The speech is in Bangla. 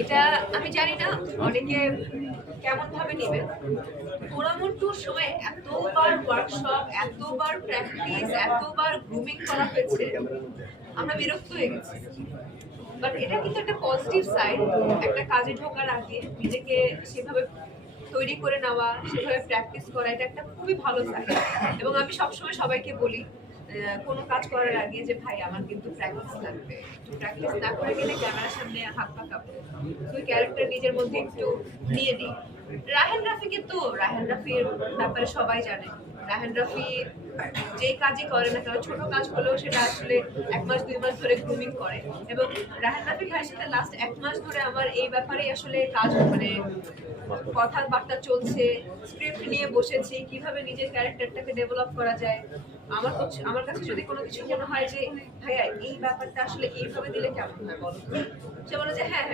এটা আমি জানি না অনেকে কেমন ভাবে নেবে। পোড়ামন্টুর সময় এতবার ওয়ার্কশপ, এতবার প্র্যাকটিস, এতবার গ্রুমিং করা হয়েছে, আমরা বিরক্ত হয়ে গেছি। বাট এটা কিন্তু একটা পজিটিভ সাইড। একটা কাজে ঢোকার আগে নিজেকে সেভাবে তৈরি করে নেওয়া, সেভাবে প্র্যাকটিস করা, এটা একটা খুবই ভালো সাইড। এবং আমি সবসময় সবাইকে বলি কোনো কাজ করার আগে যে ভাই আমার কিন্তু প্র্যাকটিস লাগবে, একটু প্র্যাকটিস না করে গেলে ক্যামেরার সামনে হাত পা কাঁপবে। তুই ক্যারেক্টার নিজের মধ্যে একটু নিয়ে নিই। রায়হান রাফির ব্যাপারে সবাই জানে। রায়হান রাফি যে কাজই করে না কেন, ছোট কাজ হলেও সেটা আসলে 1 মাস 2 মাস ধরে গ্রুমিং করে। এবং রায়হান রাফি ভাইয়ের সাথে লাস্ট 1 মাস ধরে আমার এই ব্যাপারেই আসলে কাজ, মানে কথাবার্তা চলছে, স্ক্রিপ্ট নিয়ে বসেছি কিভাবে নিজের ক্যারেক্টারটাকে ডেভেলপ করা যায়। আমার কাছে যদি কোনো কিছু মনে হয় যে ভাইয়া এই ব্যাপারটা আসলে এইভাবে দিলে কেমন হয় বলো, সে বলে যে হ্যাঁ হ্যাঁ